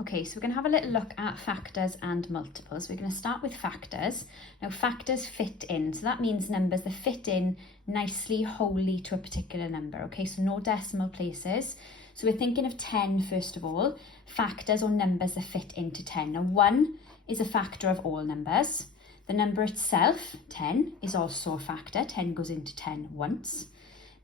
Okay, so we're going to have a little look at factors and multiples. We're going to start with factors. Now factors fit in, so that means numbers that fit in nicely, wholly to a particular number. Okay, so no decimal places. So we're thinking of 10 first of all, factors or numbers that fit into 10. Now 1 is a factor of all numbers. The number itself, 10, is also a factor. 10 goes into 10 once.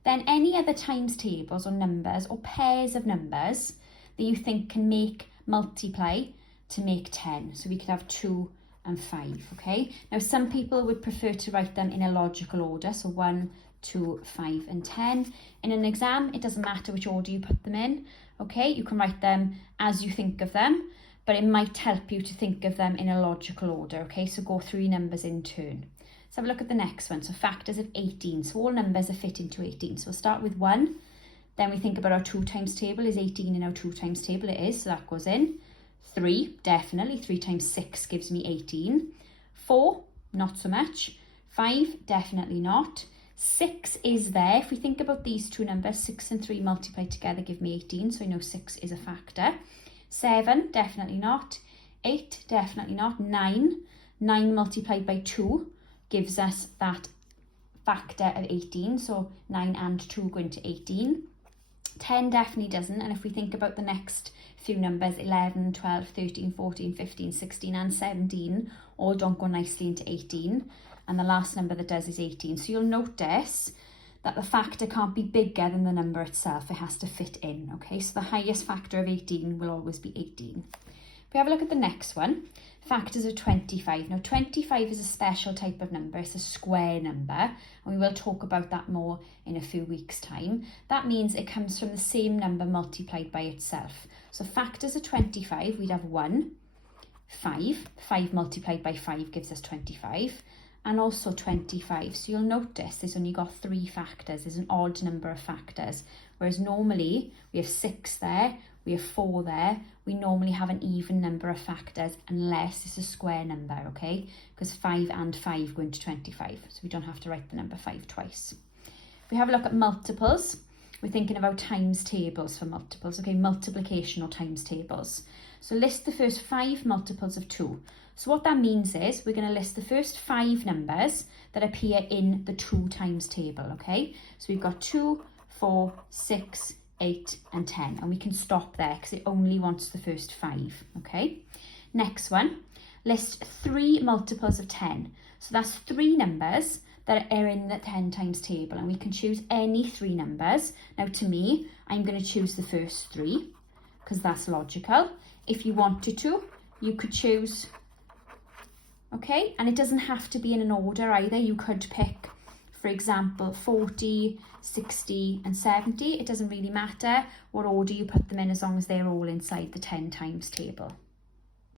Then any other times tables or numbers or pairs of numbers that you think can multiply to make 10. So we could have 2 and 5, okay? Now some people would prefer to write them in a logical order, so 1, 2, 5 and 10. In an exam, it doesn't matter which order you put them in, okay? You can write them as you think of them, but it might help you to think of them in a logical order, okay? So go through your numbers in turn. Let's have a look at the next one. So factors of 18, so all numbers are fit into 18. So we'll start with 1. Then we think about our 2 times table. Is 18 in our 2 times table? It is, so that goes in. 3, definitely. 3 times 6 gives me 18. 4, not so much. 5, definitely not. 6 is there. If we think about these two numbers, 6 and 3 multiplied together give me 18, so I know 6 is a factor. 7, definitely not. 8, definitely not. 9 multiplied by 2 gives us that factor of 18, so 9 and 2 go into 18. 10 definitely doesn't, and if we think about the next few numbers, 11, 12, 13, 14, 15, 16 and 17 all don't go nicely into 18, and the last number that does is 18. So you'll notice that the factor can't be bigger than the number itself, it has to fit in, okay? So the highest factor of 18 will always be 18. If we have a look at the next one, factors of 25. Now 25 is a special type of number, it's a square number, and we will talk about that more in a few weeks' time. That means it comes from the same number multiplied by itself. So factors of 25, we'd have 1, 5, 5 multiplied by 5 gives us 25, and also 25. So you'll notice there's only got 3 factors, there's an odd number of factors, whereas normally we have 6 there, we have 4 there, we normally have an even number of factors unless it's a square number, okay? Because 5 and 5 go into 25, so we don't have to write the number 5 twice. If we have a look at multiples, we're thinking about times tables for multiples, okay? Multiplication or times tables. So list the first 5 multiples of 2. So what that means is we're going to list the first 5 numbers that appear in the 2 times table, okay? So we've got 2, 4, 6, 8 and 10, and we can stop there because it only wants the first 5, okay? Next one, list 3 multiples of 10. So that's 3 numbers that are in the 10 times table, and we can choose any 3 numbers. Now to me, I'm going to choose the first 3 because that's logical. If you wanted to, you could choose, okay? And it doesn't have to be in an order either. You could pick, for example, 40, 60 and 70. It doesn't really matter what order you put them in as long as they're all inside the 10 times table.